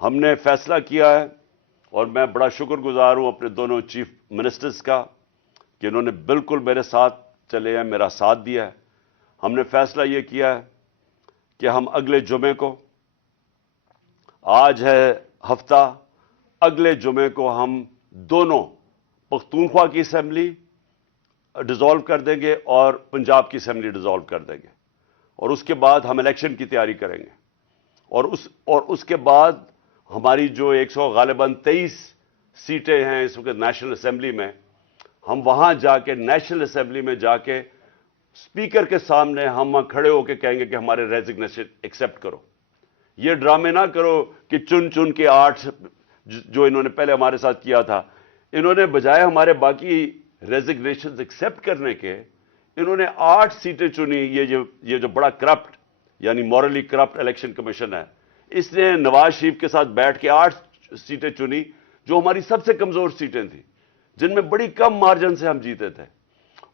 ہم نے فیصلہ کیا ہے اور میں بڑا شکر گزار ہوں اپنے دونوں چیف منسٹرز کا کہ انہوں نے بالکل میرے ساتھ چلے ہیں، میرا ساتھ دیا ہے. ہم نے فیصلہ یہ کیا ہے کہ ہم اگلے جمعے کو، آج ہے ہفتہ، اگلے جمعے کو ہم دونوں پختونخوا کی اسمبلی ڈیزالو کر دیں گے اور پنجاب کی اسمبلی ڈیزالو کر دیں گے، اور اس کے بعد ہم الیکشن کی تیاری کریں گے. اور اس کے بعد ہماری جو 100 غالباً 23 سیٹیں ہیں اس وقت نیشنل اسمبلی میں، ہم وہاں جا کے نیشنل اسمبلی میں جا کے اسپیکر کے سامنے ہم کھڑے ہو کے کہیں گے کہ ہمارے ریزگنیشن ایکسیپٹ کرو. یہ ڈرامے نہ کرو کہ چن چن کے 8 جو انہوں نے پہلے ہمارے ساتھ کیا تھا، انہوں نے بجائے ہمارے باقی ریزگنیشن ایکسیپٹ کرنے کے، انہوں نے 8 سیٹیں چنی. یہ جو بڑا کرپٹ یعنی مورلی کرپٹ الیکشن کمیشن ہے، اس نے نواز شریف کے ساتھ بیٹھ کے 8 سیٹیں چنی جو ہماری سب سے کمزور سیٹیں تھیں، جن میں بڑی کم مارجن سے ہم جیتے تھے،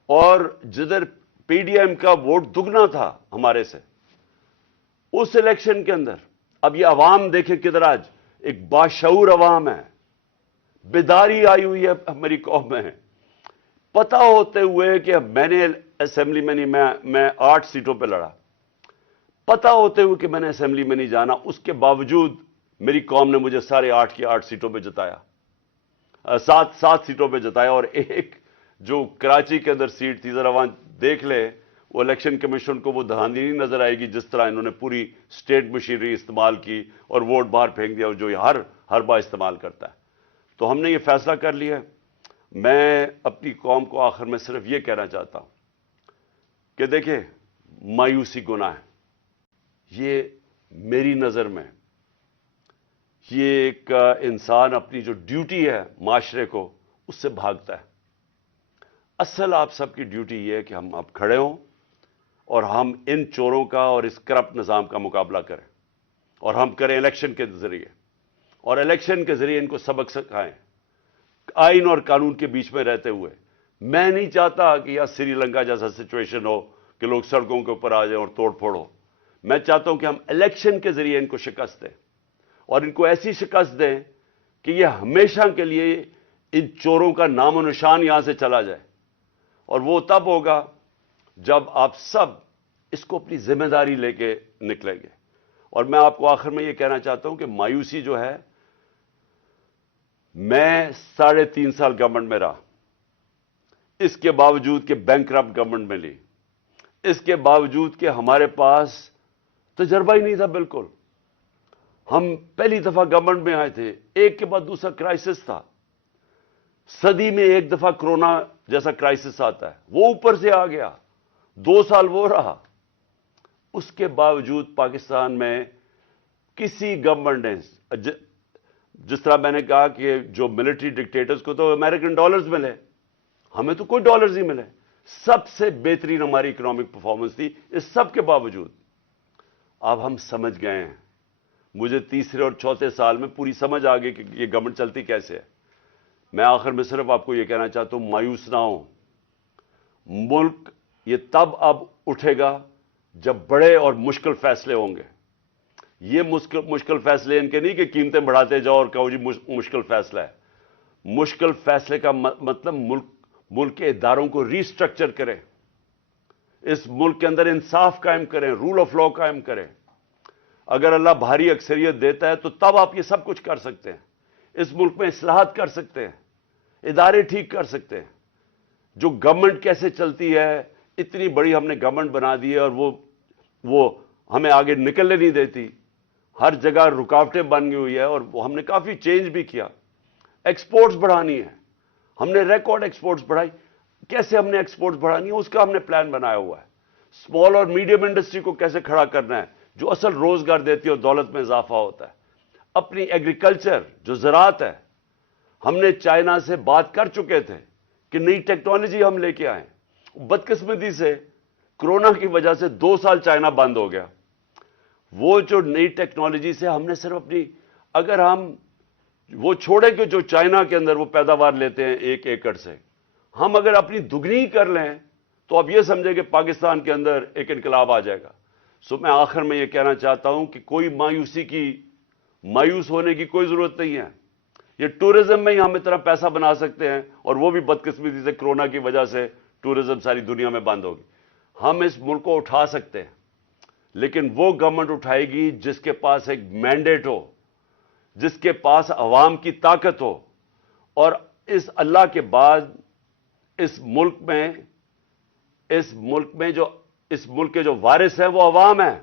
اور جدھر پی ڈی ایم کا ووٹ دگنا تھا ہمارے سے اس الیکشن کے اندر. اب یہ عوام دیکھیں کدھر آج ایک باشعور عوام ہے، بیداری آئی ہوئی ہے ہماری قوم میں. پتہ ہوتے ہوئے کہ میں نے اسمبلی میں نہیں، میں 8 سیٹوں پہ لڑا، پتہ ہوتے ہوئے کہ میں نے اسمبلی میں نہیں جانا، اس کے باوجود میری قوم نے مجھے سارے 8 کی 8 سیٹوں پہ جتایا، 7 سیٹوں پہ جتایا. اور ایک جو کراچی کے اندر سیٹ تھی، ذرا وہاں دیکھ لے، وہ الیکشن کمیشن کو وہ دھاندلی نہیں نظر آئے گی جس طرح انہوں نے پوری اسٹیٹ مشینری استعمال کی اور ووٹ باہر پھینک دیا، جو ہر بار استعمال کرتا ہے. تو ہم نے یہ فیصلہ کر لیا ہے. میں اپنی قوم کو آخر میں صرف یہ کہنا چاہتا ہوں کہ دیکھیں، مایوسی گناہ ہے. یہ میری نظر میں یہ ایک انسان اپنی جو ڈیوٹی ہے معاشرے کو، اس سے بھاگتا ہے. اصل آپ سب کی ڈیوٹی یہ ہے کہ ہم اب کھڑے ہوں اور ہم ان چوروں کا اور اس کرپٹ نظام کا مقابلہ کریں، اور ہم کریں الیکشن کے ذریعے، اور الیکشن کے ذریعے ان کو سبق سکھائیں آئین اور قانون کے بیچ میں رہتے ہوئے. میں نہیں چاہتا کہ یہاں سری لنکا جیسا سچویشن ہو کہ لوگ سڑکوں کے اوپر آ جائیں اور توڑ پھوڑ ہو. میں چاہتا ہوں کہ ہم الیکشن کے ذریعے ان کو شکست دیں، اور ان کو ایسی شکست دیں کہ یہ ہمیشہ کے لیے ان چوروں کا نام و نشان یہاں سے چلا جائے. اور وہ تب ہوگا جب آپ سب اس کو اپنی ذمہ داری لے کے نکلیں گے. اور میں آپ کو آخر میں یہ کہنا چاہتا ہوں کہ مایوسی جو ہے، میں 3.5 سال گورنمنٹ میں رہا، اس کے باوجود کہ بینکرپٹ گورنمنٹ میں لی، اس کے باوجود کہ ہمارے پاس تجربہ ہی نہیں تھا بالکل. ہم پہلی دفعہ گورنمنٹ میں آئے تھے، ایک کے بعد دوسرا کرائسس تھا. صدی میں ایک دفعہ کرونا جیسا کرائسس آتا ہے، وہ اوپر سے آ گیا، 2 سال وہ رہا. اس کے باوجود پاکستان میں کسی گورنمنٹ نے، جس طرح میں نے کہا کہ جو ملٹری ڈکٹیٹرز کو تو امریکن ڈالرز ملے، ہمیں تو کوئی ڈالرز نہیں ملے. سب سے بہترین ہماری اکنامک پرفارمنس تھی. اس سب کے باوجود اب ہم سمجھ گئے ہیں. مجھے تیسرے اور چوتھے سال میں پوری سمجھ آ گئی کہ یہ گورنمنٹ چلتی کیسے ہے. میں آخر میں صرف آپ کو یہ کہنا چاہتا ہوں، مایوس نہ ہوں. ملک یہ تب اب اٹھے گا جب بڑے اور مشکل فیصلے ہوں گے. یہ مشکل فیصلے ان کے نہیں کہ قیمتیں بڑھاتے جاؤ اور کہو جی مشکل فیصلہ ہے. مشکل فیصلے کا مطلب ملک کے اداروں کو ری اسٹرکچر کریں، اس ملک کے اندر انصاف قائم کریں، رول آف لا قائم کریں. اگر اللہ بھاری اکثریت دیتا ہے تو تب آپ یہ سب کچھ کر سکتے ہیں. اس ملک میں اصلاحات کر سکتے ہیں، ادارے ٹھیک کر سکتے ہیں. جو گورنمنٹ کیسے چلتی ہے، اتنی بڑی ہم نے گورنمنٹ بنا دی ہے اور وہ ہمیں آگے نکلنے نہیں دیتی. ہر جگہ رکاوٹیں بن گئی ہوئی ہے، اور وہ ہم نے کافی چینج بھی کیا. ایکسپورٹس بڑھانی ہے، ہم نے ریکارڈ ایکسپورٹس بڑھائی. کیسے ہم نے ایکسپورٹس بڑھانی ہے اس کا ہم نے پلان بنایا ہوا ہے. اسمال اور میڈیم انڈسٹری کو کیسے کھڑا کرنا ہے جو اصل روزگار دیتی ہے اور دولت میں اضافہ ہوتا ہے. اپنی ایگریکلچر جو زراعت ہے، ہم نے چائنا سے بات کر چکے تھے کہ نئی ٹیکنالوجی ہم لے کے آئیں. بدقسمتی سے کرونا کی وجہ سے 2 سال چائنا بند ہو گیا. وہ جو نئی ٹیکنالوجی سے ہم نے صرف اپنی، اگر ہم وہ چھوڑیں کہ جو چائنا کے اندر وہ پیداوار لیتے ہیں 1 ایکڑ سے، ہم اگر اپنی دگنی کر لیں تو اب یہ سمجھیں کہ پاکستان کے اندر ایک انقلاب آ جائے گا. میں آخر میں یہ کہنا چاہتا ہوں کہ کوئی مایوسی کی مایوس ہونے کی کوئی ضرورت نہیں ہے. یہ ٹورزم میں ہی ہم اتنا پیسہ بنا سکتے ہیں, اور وہ بھی بدقسمتی سے کرونا کی وجہ سے ٹورزم ساری دنیا میں بند ہوگی. ہم اس ملک کو اٹھا سکتے ہیں, لیکن وہ گورنمنٹ اٹھائے گی جس کے پاس ایک مینڈیٹ ہو, جس کے پاس عوام کی طاقت ہو. اور اس اللہ کے بعد اس ملک کے جو وارث ہیں وہ عوام ہیں.